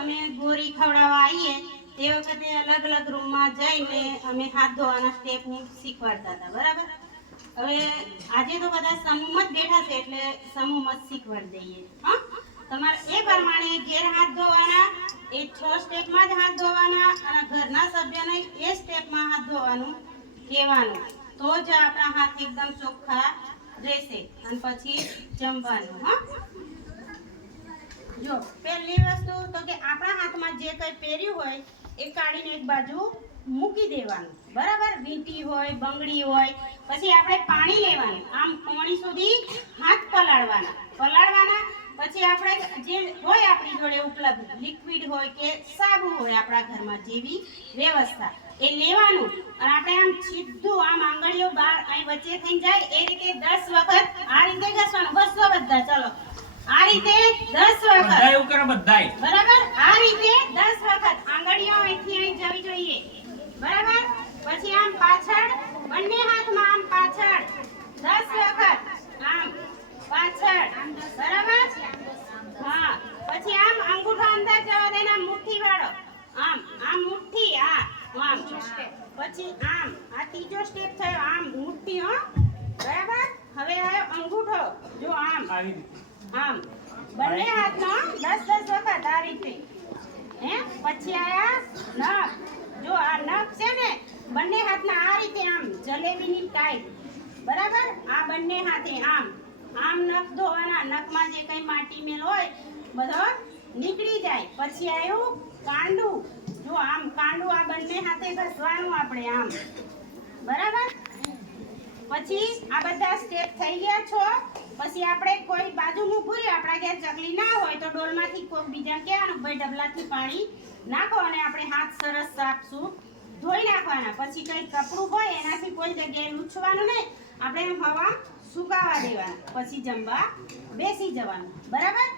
અમે ગોરી ખવડાવવા આવીએ તે વખતે અલગ અલગ રૂમમાં જઈને અમે હાથ ધોવાના સ્ટેપ શીખવાડતા હતા, બરાબર? હવે આજે તો બધા સમૂહમાં જ બેઠા છે એટલે સમૂહમાં જ શીખવાડી દઈએ. હા, તમારે એ પ્રમાણે ઘેર હાથ ધોવાના, એ 6 સ્ટેપમાં જ હાથ ધોવાના અને ઘરના સભ્યોને એ સ્ટેપમાં હાથ ધોવાનું કહેવાનું, તો જ આપણા હાથ એકદમ ચોખ્ખા રહેશે. અને પછી જમવાનું. હા, જો પહેલી વસ્તુ તો કે આપણા હાથમાં જે કંઈ પહેર્યું હોય એ કાઢીને એક બાજુ મૂકી દેવાનું, બરાબર? વીંટી હોય, બંગડી હોય, પછી આપણે પાણી લેવાનું, આમ પોણી સુધી હાથ પલાળવાના. પછી આપણે જે હોય આપણી જોડે ઉપલબ્ધ લિક્વિડ હોય કે સાબુ હોય આપણા ઘરમાં જેવી વ્યવસ્થા એ લેવાનું અને આપણે આમ સીધું આમ આંગળીઓ બહાર અહીં વચ્ચે થઈને જાય એ રીતે 10 વખત આ રીતે ઘસવાનું. ઘસવા બધા, ચલો આ રીતે 10 વખત બધાય એવું કરો, બધાય બરાબર. આ રીતે 10 વખત આંગળીઓ અહીંથી અહીં જવી જોઈએ, બરાબર? પછી આમ પાછળ, બંને હાથમાં આમ પાછળ 10 વખત, આમ પાછળ, બરાબર? હા, પછી આમ અંગૂઠો અંદર જવા દેના, મુઠ્ઠી વાળો, આમ મુઠ્ઠી, આમ પછી આમ આ ત્રીજો સ્ટેપ થયો, આમ મુઠ્ઠી, હો, બરાબર? હવે આવ્યો અંગૂઠો, જો આમ બંને હાથનો 10 વખત આ રીતે. પછી આયા નખ, જો આ નખ છે ને બંને હાથના આ રીતે આમ જલેબીની ટાઈપ, બરાબર? આ બંને હાથે આમ નખ ધોવાના, નખમાં જે કઈ માટી મેલ હોય બધો નીકળી જાય. પછી આવ્યું કાંડું, જો આમ કાંડું આ બંને હાથે ઘસવાનું આપણે આમ, બરાબર? પછી આ બધા સ્ટેપ થઈ ગયા છો. પછી આપણે કોઈ બાજુમાં ઊભું રહ્યું, આપણા ઘેર ચકલી ના હોય તો ડોલમાંથી કોઈ બીજા કહેવાનું ભાઈ ડબલાથી પાણી નાખો અને આપણે હાથ સરસ સાફસૂફ ધોઈ નાખવાના. પછી કંઈ કપડું હોય એનાથી કોઈ જગ્યાએ લૂછવાનું નહીં, આપણે હવા સુકાવા દેવાના. પછી જમવા બેસી જવાનું, બરાબર?